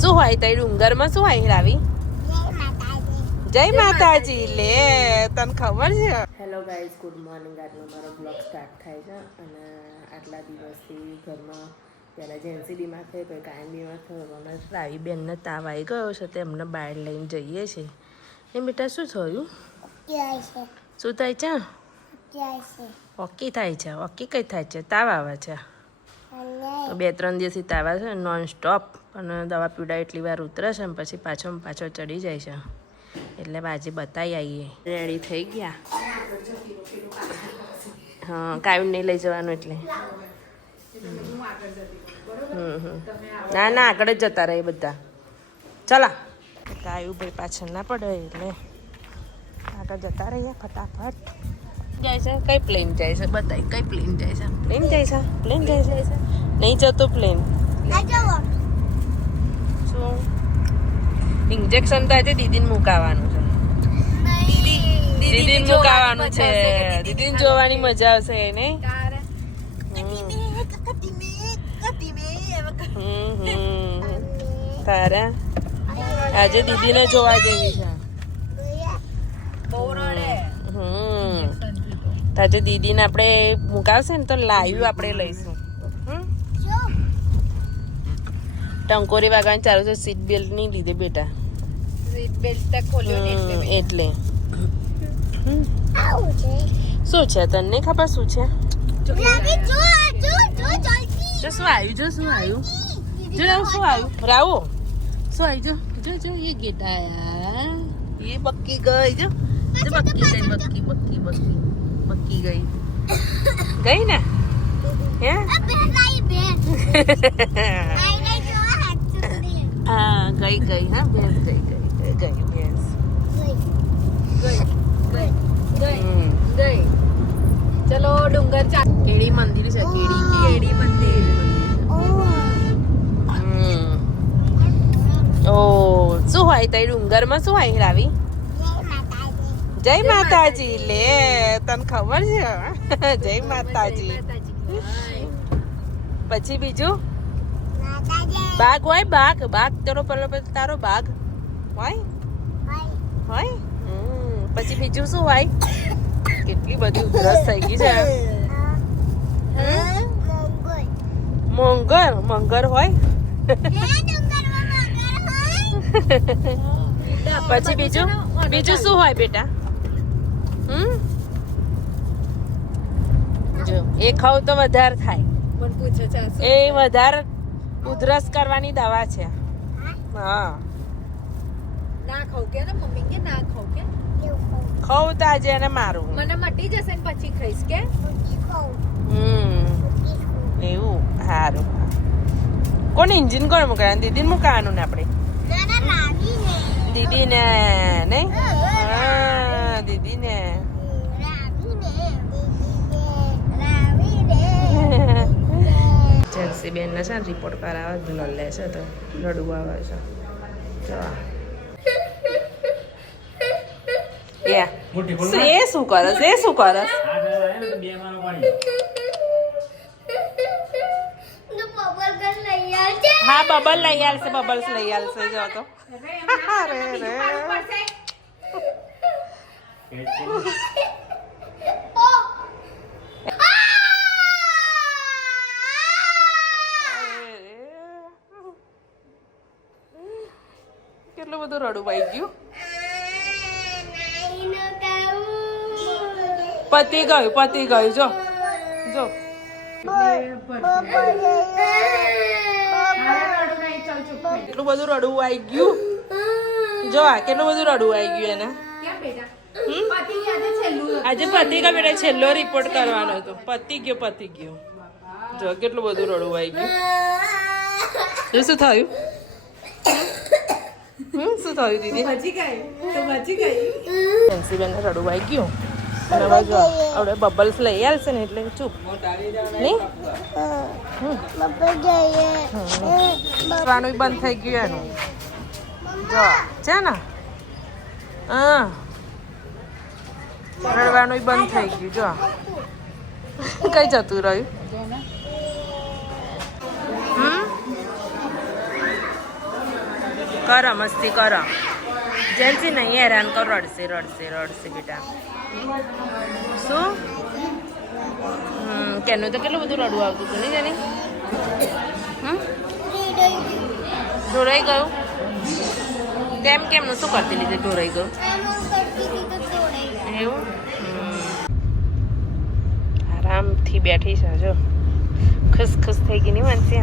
શું હોય તઈ ડુંગરમાં શું હોય રાવી? જય માતાજી. લે તને ખબર છે? Hello guys, good morning. આજનો મારો બ્લોગ સ્ટાર્ટ થાય છે અને આટલા દિવસથી ઘરમાં પહેલાં જેન્સી બીમાર થઈ, પછી કાયમ બીમાર થયો અને રાવી બેનને તાવ આવી ગયો છે તો એમને બહાર લઈને જઈએ છીએ. એ બેટા શું થયું? શું થાય છે? ઓકી થાય છે. ઓકી કઈ થાય છે? તાવ આવે છે. તો 2-3 દિવસથી તાવ આવે છે નોન સ્ટોપ, અને દવા પીવડાવી એટલી વાર ઉતરે છે ને પછી પાછો ચડી જાય છે. એટલે આજે બતાવી આવીએ. રેડી થઈ ગયા. હા, કાયમ નહીં લઈ જવાનું એટલે. ના આગળ જ જતા રહે બધા. ચલા કાયું ભાઈ પાછળ ના પડે એટલે આગળ જતા રહીએ ફટાફટ. જાય છે કઈ પ્લેન જાય છે? બતાવી કઈ પ્લેન જાય છે? પ્લેન જાય છે? પ્લેન જાય છે? નહીં જતો પ્લેન. શું ઇન્જેક્શન તો આજે દીદીને મુકાવાનું છે. દીદીને મુકાવાનું છે. દીદીને જોવાની મજા આવશે એને. તારે આજે દીદીને જોવા જેવી છે. આજે દીદીને આપણે મુકાવશે ને તો લાઈવ આપણે લઈશું. ટંકોરી વાગવાનું ચાલુ છે. સીટ બેલ્ટ નહીં લીધે બેટા. સીટ બેલ્ટ એટલે શું છે તને નહીં ખબર શું છે? શું આવ્યું? શું આવ્યું? શું આવ્યું? રાવો શું આવ્યું? જો એ ગેટા એ બક્કી ગઈ. જો બક્કી ગઈ ને હે? હા ગઈ હા ભેંસ ગઈ ભેંસ ગઈ. ચલો ડુંગર કેડી મંદિર છે. કેડી મંદિર. ઓ શું હોય તઈ ડુંગરમાં શું હોય રાવી? જય માતાજી. લે તને ખબર છે? જય માતાજી. પછી બીજું બાગ હોય? બાગ તારો બાગ હોય? પછી બીજું શું હોય? કેટલી બધી ઉધરસ થઈ ગઈ છે. મંગર હોય? પછી બીજું શું હોય બેટા? જો એ ખાવ તો વધારે થાય. એ વધારે ઉધરસ કરવાની દવા છે. હા ના ખાવ કે મમ્મી કે ના ખાવ કે ખાવ તો આજે એને મારું મને મટી જશે ને પછી ખાઈશ કે એવું સારું. કોણ ઇન્જિન કોણ મૂકવાનું? દીદીને મૂકવાનું ને આપણે. દીદીને નહીં? હા દીદીને. જેન્સી બેનને છે ને રિપોર્ટ કરાવે બ્લડ લે છે તો રડવું આવે છે. એ શું કરસ? હા બબલ લઈ આવશે. બબલ્સ લઈ આવશે. જો તો કેટલું બધું રડું આવી ગયું. પતી ગયું. જો કેટલું બધું રડવું આવી ગયું. જો કેટલું બધું રડવું આવી ગયું એને. આજે પતી ગયો બેટા. છેલ્લો રિપોર્ટ કરવાનો હતો. પતી ગયો. જો કેટલું બધું રડવું આવી ગયું. શું થયું? શું થયું દીદી? જેન્સી બેન રડવું આવી ગયું. હવે જો આપણે બબલ્સ લઈ આવશે ને એટલે ચૂપ નહીં. રડવાનું બંધ થઈ ગયું એનું. જો છે ને રડવાનું બંધ થઈ ગયું. જો કઈ જતું રહ્યું? કરો મસ્તી કરો. જેન્સી નહીં હેરાન કરો. રડશે બેટા. શું કેનું તો કેટલું બધું રડવું આવતું હતું નહીં જેની. ઢોરાઈ ગયું તેમ કેમનું શું કરતી લીધે ઢોરાઈ ગયું એવું. આરામથી બેઠી છે જો. ખુશ થઈ ગઈ નહીં માનસી.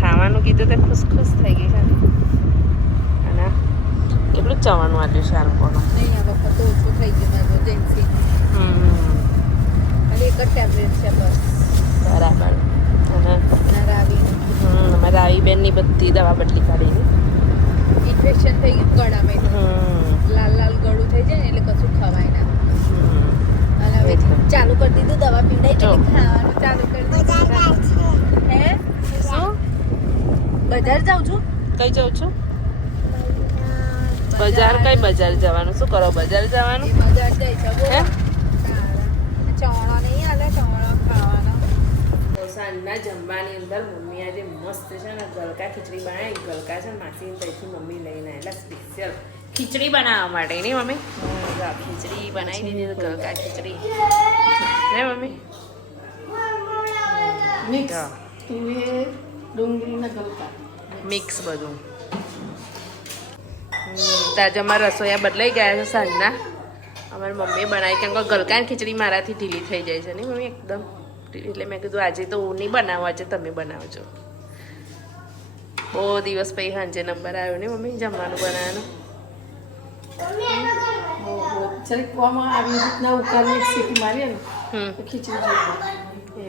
ખાવાનું કીધું તો ખુશ થઈ ગઈ છે. અને કેટલું ચવાનું આપ્યું છે આ લોકોનું. બરાબર. અને રાવીબેનની બધી દવા બદલી કાઢી. ઇન્ફેક્શન થઈ ગયું ગળામાં. લાલ ગળું થઈ જાય ને એટલે કશું ખવાય ના. અને હવે ચાલુ કરી દીધું દવા પીવડાઈ એટલે ખાવાનું ચાલુ કરી દીધું. હે શું બજાર જાઉં છું. કઈ જાઉં છું બજાર. કઈ બજાર જવાનું? શું કરો બજાર જવાનું? બજાર જાય છે હે ચવાણો નહીં આલે ચવાણો ખાવાનો. સાંજના જમવાની અંદર મમ્મી આજે મસ્ત છે ને ગલકા ખીચડી બનાવી. ગલકા છે માસી ત્યાંથી મમ્મી લઈને આવેલા સ્પેશિયલ ખીચડી બનાવવા માટે નહીં મમ્મી. ખીચડી બનાવી દીધી ગલકા ખીચડી ને મમ્મી. મિક્સ બધું. તાજા અમારા રસોયા બદલાઈ ગયા છે સાંજના. અમારી મમ્મીએ બનાવી કેમ કે ગલકાની ખીચડી મારાથી ઢીલી થઈ જાય છે નહીં મમ્મી એકદમ. એટલે મેં કીધું આજે તો હું નહીં બનાવું, આજે તમે બનાવજો. બહુ દિવસ પછી સાંજે નંબર આવ્યો ને મમ્મી જમવાનું બનાવવાનું.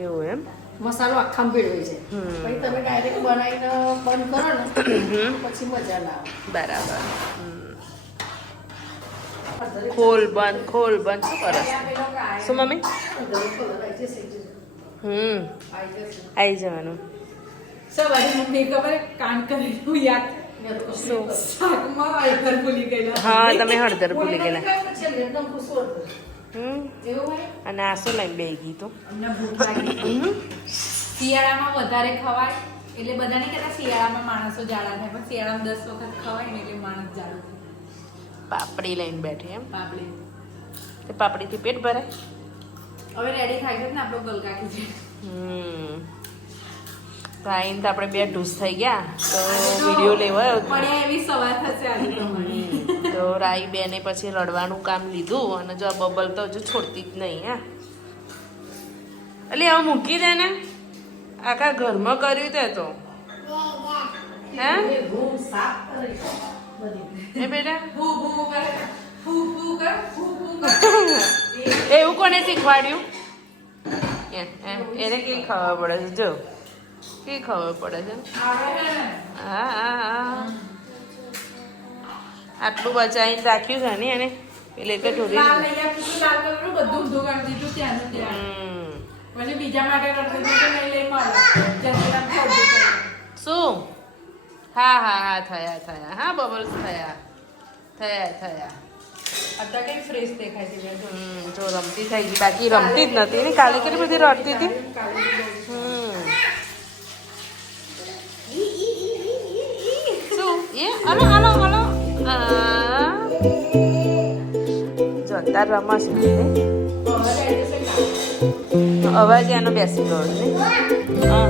એવું એમ મસાલો આખામાં ભેળવે છે. પછી તમે ડાયરેક્ટ બનાવીને બંધ કરો ને પછી મજા ના આવે. બરાબર. ખોલ બંધ શું કરે? શું મમ્મી? આવી જવાનું. સવારે મમ્મી ખબર કાન કરેલું યાદ. શાકમાં હળદર ભૂલી ગયેલા. હા તમે હળદર ભૂલી ગયેલા. અને આ શું લઈને બે ગઈ તો અમને ભૂખ લાગી. શિયાળામાં વધારે ખવાય એટલે બધાને કહેતા શિયાળામાં માણસો જાડા થાય પણ શિયાળામાં 10 વખત ખવાય ને એટલે માણસ જાડું થાય. પાપડી લઈને બેઠી એમ. પાપડી તે પાપડીથી પેટ ભરાય. હવે રેડી થાય છે ને આપણો ગલકા ખીચડી. આઈને તો આપણે બે ઢૂસ થઈ ગયા તો વિડીયો લેવાયો પડ્યા એવી સવાર થશે આજે તમારી. તો રાઈ બેને પછી રડવાનું કામ લીધું અને જો આ બબલ તો હજુ છોડતી જ નહીં. હા એટલે હવે મૂકી દે ને. આખા ઘરમાં કર્યું તે તો હે એ બેટા એવું કોને શીખવાડ્યું? એને કઈ ખબર પડે છે જો કઈ ખબર પડે છે. હા આટલું બચાવીને રાખ્યું છે ને એને એટલે તો ઢોરી. શું? હા થયા હા બબલ્સ થયા. અત્યારે કઈ ફ્રેશ દેખાય છે. જો રમતી થઈ ગઈ. બાકી રમતી જ નથી ને. કાલે કેટલી બધી રડતી હતી. શું એ હલો જો અત્યારે રમાશે અવાજ એનો બેસી ગયો ને. હા